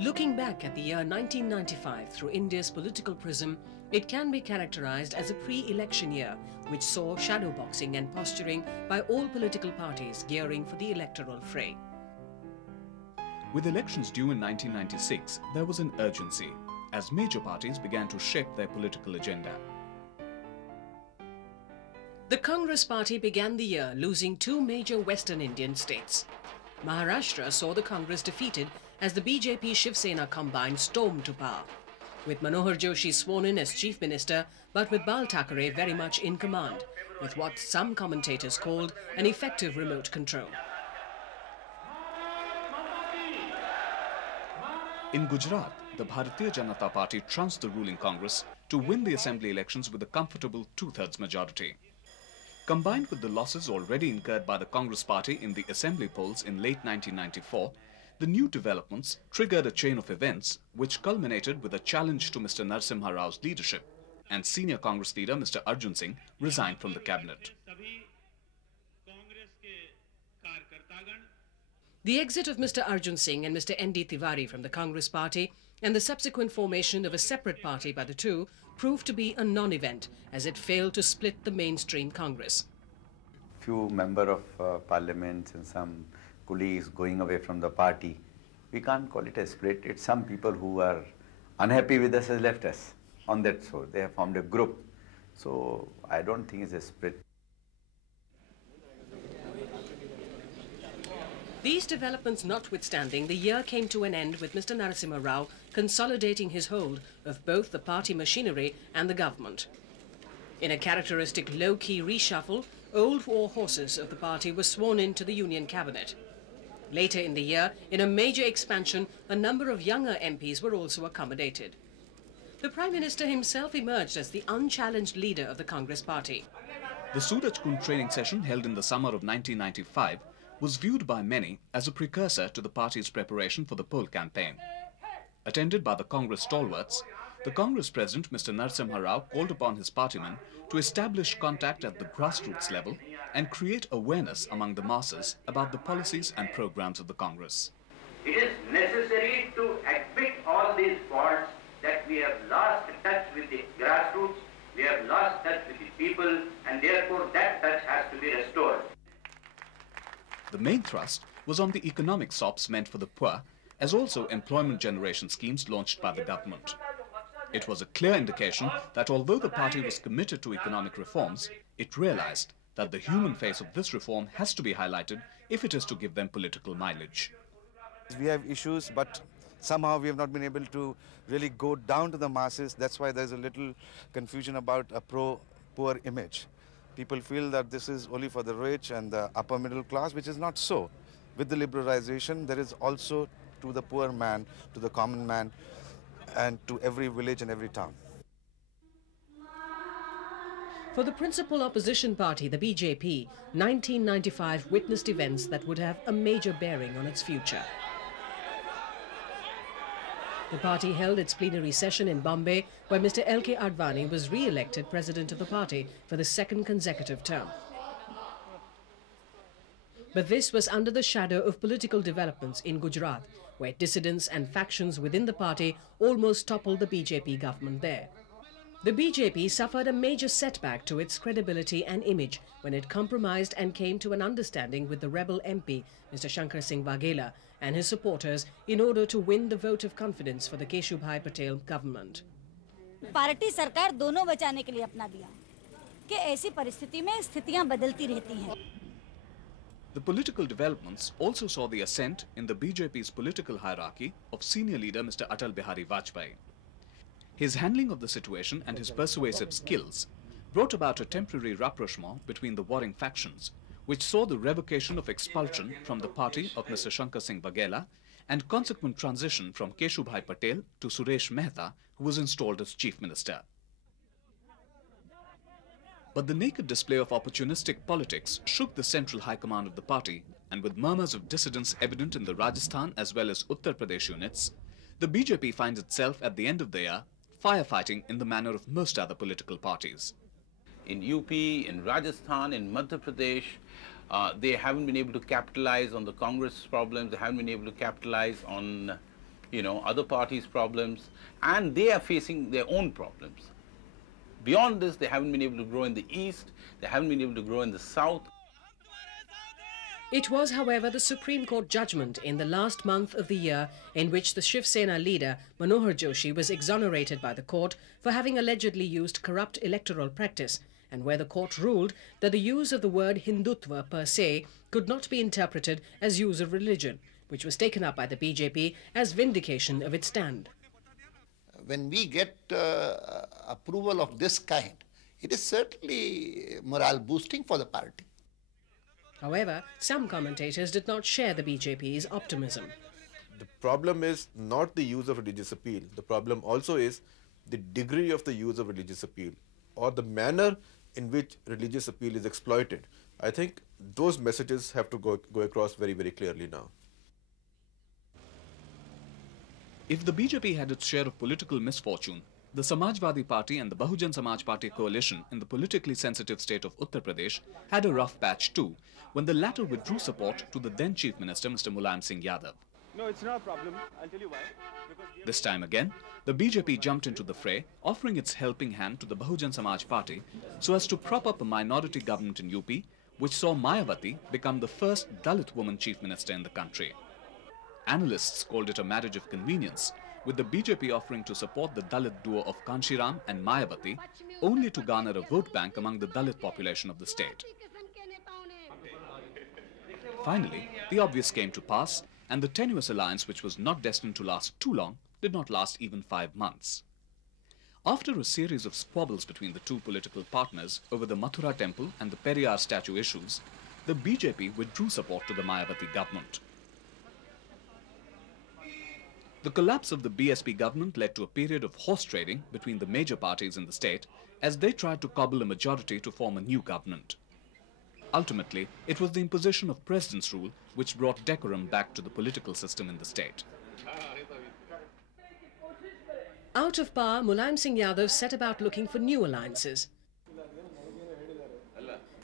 Looking back at the year 1995 through India's political prism, it can be characterized as a pre-election year, which saw shadowboxing and posturing by all political parties gearing for the electoral fray. With elections due in 1996, there was an urgency, as major parties began to shape their political agenda. The Congress party began the year losing two major Western Indian states. Maharashtra saw the Congress defeated as the BJP Shiv Sena combine stormed to power, with Manohar Joshi sworn in as Chief Minister, but with Bal Thackeray very much in command, with what some commentators called an effective remote control. In Gujarat, the Bhartiya Janata Party trounced the ruling Congress to win the assembly elections with a comfortable two-thirds majority. Combined with the losses already incurred by the Congress party in the assembly polls in late 1994, the new developments triggered a chain of events which culminated with a challenge to Mr. Narasimha Rao's leadership, and senior Congress leader Mr. Arjun Singh resigned from the cabinet. The exit of Mr. Arjun Singh and Mr. N.D. Tiwari from the Congress party and the subsequent formation of a separate party by the two proved to be a non-event, as it failed to split the mainstream Congress. Few members of parliament and some colleagues going away from the party, we can't call it a split. It's some people who are unhappy with us has left us on that score. They have formed a group. So I don't think it's a split. These developments notwithstanding, the year came to an end with Mr. Narasimha Rao consolidating his hold of both the party machinery and the government. In a characteristic low-key reshuffle, old war horses of the party were sworn into the Union Cabinet. Later in the year, in a major expansion, a number of younger MPs were also accommodated. The Prime Minister himself emerged as the unchallenged leader of the Congress party. The Suraj Kund training session held in the summer of 1995 was viewed by many as a precursor to the party's preparation for the poll campaign. Attended by the Congress stalwarts, the Congress President Mr. Narasimha Rao called upon his partymen to establish contact at the grassroots level and create awareness among the masses about the policies and programs of the Congress. It is necessary to admit all these faults, that we have lost touch with the grassroots, we have lost touch with the people, and therefore that touch has to be restored. The main thrust was on the economic SOPs meant for the poor, as also employment generation schemes launched by the government. It was a clear indication that although the party was committed to economic reforms, it realized that the human face of this reform has to be highlighted if it is to give them political mileage. We have issues, but somehow we have not been able to really go down to the masses. That's why there's a little confusion about a pro-poor image. People feel that this is only for the rich and the upper middle class, which is not so. With the liberalization, there is also to the poor man, to the common man, and to every village and every town. For the principal opposition party, the BJP, 1995 witnessed events that would have a major bearing on its future. The party held its plenary session in Bombay, where Mr. L.K. Advani was re-elected president of the party for the second consecutive term. But this was under the shadow of political developments in Gujarat, where dissidents and factions within the party almost toppled the BJP government there. The BJP suffered a major setback to its credibility and image when it compromised and came to an understanding with the rebel MP, Mr. Shankar Singh Waghela, and his supporters in order to win the vote of confidence for the Keshubhai Patel government. Party सरकार दोनों बचाने के लिए अपना दिया कि ऐसी परिस्थिति में स्थितियां बदलती रहती हैं. The political developments also saw the ascent in the BJP's political hierarchy of senior leader Mr. Atal Bihari Vajpayee. His handling of the situation and his persuasive skills brought about a temporary rapprochement between the warring factions, which saw the revocation of expulsion from the party of Mr. Shankar Singh Waghela and consequent transition from Keshubhai Patel to Suresh Mehta, who was installed as Chief Minister. But the naked display of opportunistic politics shook the central high command of the party, and with murmurs of dissidence evident in the Rajasthan as well as Uttar Pradesh units, the BJP finds itself at the end of the year firefighting in the manner of most other political parties. In UP, in Rajasthan, in Madhya Pradesh, they haven't been able to capitalize on the Congress problems, they haven't been able to capitalize on other parties' problems, and they are facing their own problems. Beyond this, they haven't been able to grow in the east, they haven't been able to grow in the south. It was, however, the Supreme Court judgment in the last month of the year in which the Shiv Sena leader, Manohar Joshi, was exonerated by the court for having allegedly used corrupt electoral practice, and where the court ruled that the use of the word Hindutva per se could not be interpreted as use of religion, which was taken up by the BJP as vindication of its stand. When we get approval of this kind, it is certainly morale boosting for the party. However, some commentators did not share the BJP's optimism. The problem is not the use of religious appeal. The problem also is the degree of the use of religious appeal or the manner in which religious appeal is exploited. I think those messages have to go across very, very clearly now. If the BJP had its share of political misfortune, the Samajwadi Party and the Bahujan Samaj Party coalition in the politically sensitive state of Uttar Pradesh had a rough patch too, when the latter withdrew support to the then Chief Minister, Mr. Mulayam Singh Yadav. No, it's not a problem. I'll tell you why. This time again, the BJP jumped into the fray, offering its helping hand to the Bahujan Samaj Party so as to prop up a minority government in UP, which saw Mayawati become the first Dalit woman Chief Minister in the country. Analysts called it a marriage of convenience, with the BJP offering to support the Dalit duo of Kanshiram and Mayawati, only to garner a vote bank among the Dalit population of the state. Finally, the obvious came to pass, and the tenuous alliance, which was not destined to last too long, did not last even 5 months. After a series of squabbles between the two political partners over the Mathura temple and the Periyar statue issues, the BJP withdrew support to the Mayawati government. The collapse of the BSP government led to a period of horse trading between the major parties in the state as they tried to cobble a majority to form a new government. Ultimately, it was the imposition of president's rule which brought decorum back to the political system in the state. Out of power, Mulayam Singh Yadav set about looking for new alliances.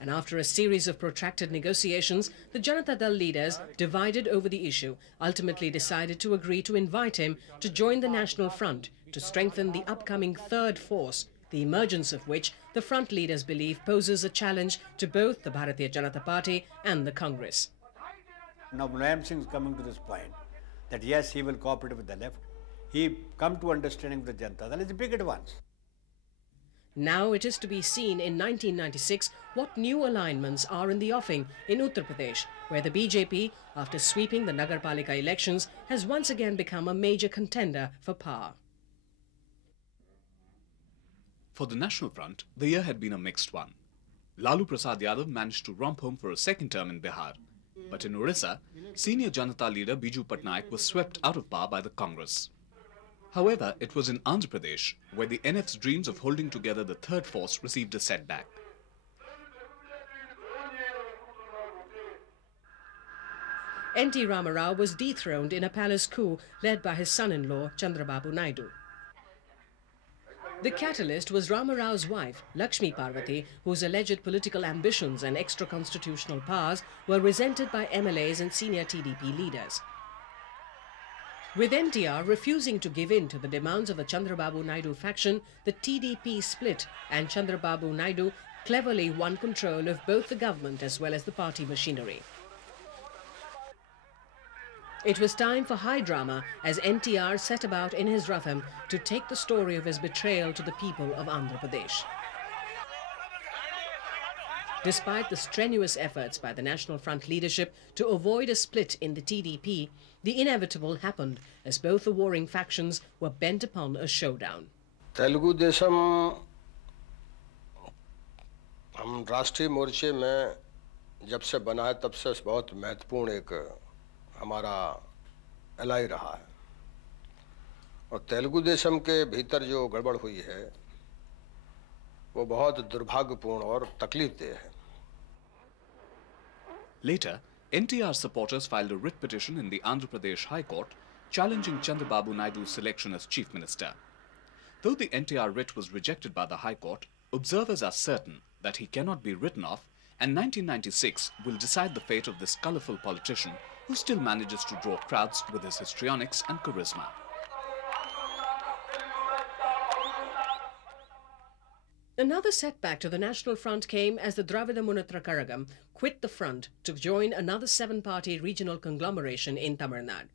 And after a series of protracted negotiations, the Janata Dal leaders, divided over the issue, ultimately decided to agree to invite him to join the National Front to strengthen the upcoming third force, the emergence of which the front leaders believe poses a challenge to both the Bhartiya Janata Party and the Congress. Now Mulayam Singh is coming to this point that yes, he will cooperate with the left. He come to understanding with the Janata Dal is a big advance. Now it is to be seen in 1996 what new alignments are in the offing in Uttar Pradesh, where the BJP, after sweeping the Nagarpalika elections, has once again become a major contender for power. For the National Front, the year had been a mixed one. Lalu Prasad Yadav managed to romp home for a second term in Bihar. But in Orissa, senior Janata leader Biju Patnaik was swept out of power by the Congress. However, it was in Andhra Pradesh where the NF's dreams of holding together the third force received a setback. N.T. Rama Rao was dethroned in a palace coup led by his son-in-law, Chandrababu Naidu. The catalyst was Rama Rao's wife, Lakshmi Parvati, whose alleged political ambitions and extra-constitutional powers were resented by MLAs and senior TDP leaders. With NTR refusing to give in to the demands of the Chandrababu Naidu faction, the TDP split and Chandrababu Naidu cleverly won control of both the government as well as the party machinery. It was time for high drama as NTR set about in his Ratham to take the story of his betrayal to the people of Andhra Pradesh. Despite the strenuous efforts by the National Front leadership to avoid a split in the TDP, the inevitable happened as both the warring factions were bent upon a showdown. Telugu Desam हम राष्ट्रीय मोर्चे में जब से बना है तब से बहुत महत्वपूर्ण एक हमारा एलाई रहा है और तेलुगु देशम के भीतर जो गड़बड़ हुई है वो बहुत दुर्भाग्यपूर्ण और तकलीफदेह है. Later, NTR supporters filed a writ petition in the Andhra Pradesh High Court challenging Chandrababu Naidu's selection as Chief Minister. Though the NTR writ was rejected by the High Court, observers are certain that he cannot be written off, and 1996 will decide the fate of this colourful politician who still manages to draw crowds with his histrionics and charisma. Another setback to the National Front came as the Dravida Munnetra Kazhagam quit the front to join another 7-party regional conglomeration in Tamil Nadu.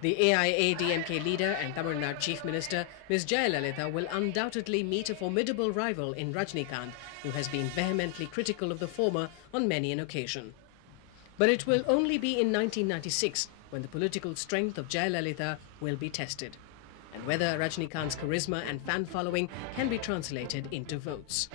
The AIADMK leader and Tamil Nadu Chief Minister, Ms. Jayalalitha, will undoubtedly meet a formidable rival in Rajnikant, who has been vehemently critical of the former on many an occasion. But it will only be in 1996 when the political strength of Jayalalitha will be tested, and whether Rajnikant's charisma and fan following can be translated into votes.